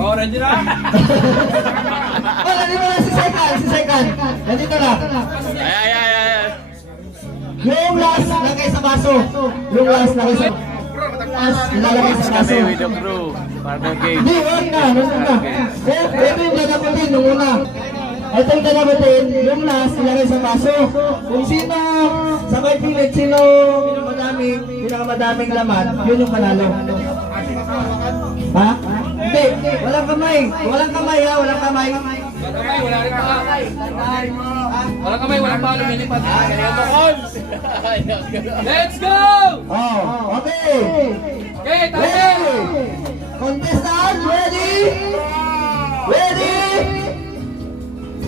Oh, nandiyan na. Oh, nandito na si Second. Nandito na. Ay. Yung last lagay sa baso. Yung last lagay sa ilalagay sa baso. Kami with the crew. Partner game. Hindi, wag na. Ito yung dadaputin nung una. Ito yung dadaputin, yung last ilagay sa baso. Kung sino sabay pilit, sino pinakamadaming laman, yun yung panalo. Ha? Hindi, walang kamay. Walang kamay ha, walang kamay. Wala rin pa. Walang kamay, walang palo, nilipat. Let's go! Oh, okay. Okay, tayo! Ready? Contestant, ready? Ready?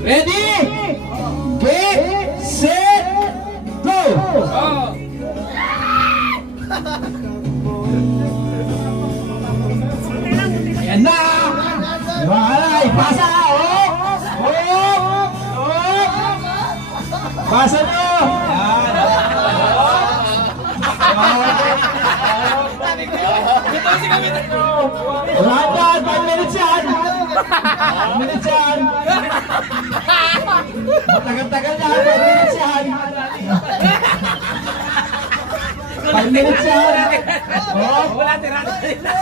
Ready? Get, set, go! Oh! Ayan na! Malay, pasa! Pasa nyo! Wala na, 5 minutes yan! 5 minutes yan! Matagal-tagal na, 5 minutes yan! 5 minutes yan! Oh! Wala tira sa kanila.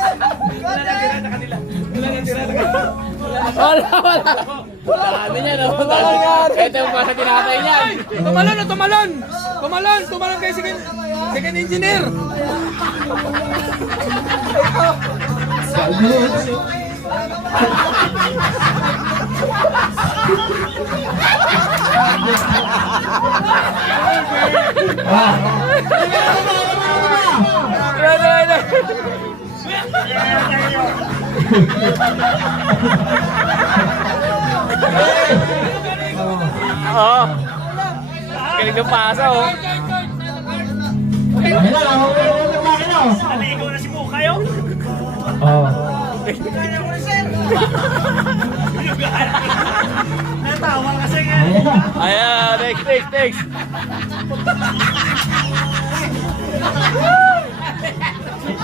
Ano niya, no? Ito yung pasa tinatay niyan. Tumalon kay second engineer. 5 minutes! Oo. Galing ng pasa, oh. Ayun na, huwag yung makina, oh. Naligo na si Bukayo. Oh. Natawa kasi nga. Ayan, next.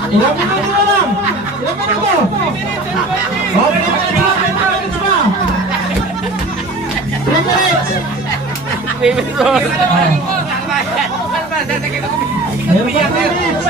Ilang minuto na lang? Ilang minuto? Oh, 3 minutes pa! 3 minutes! 3 minutes. Ayun pa, 3 minutes!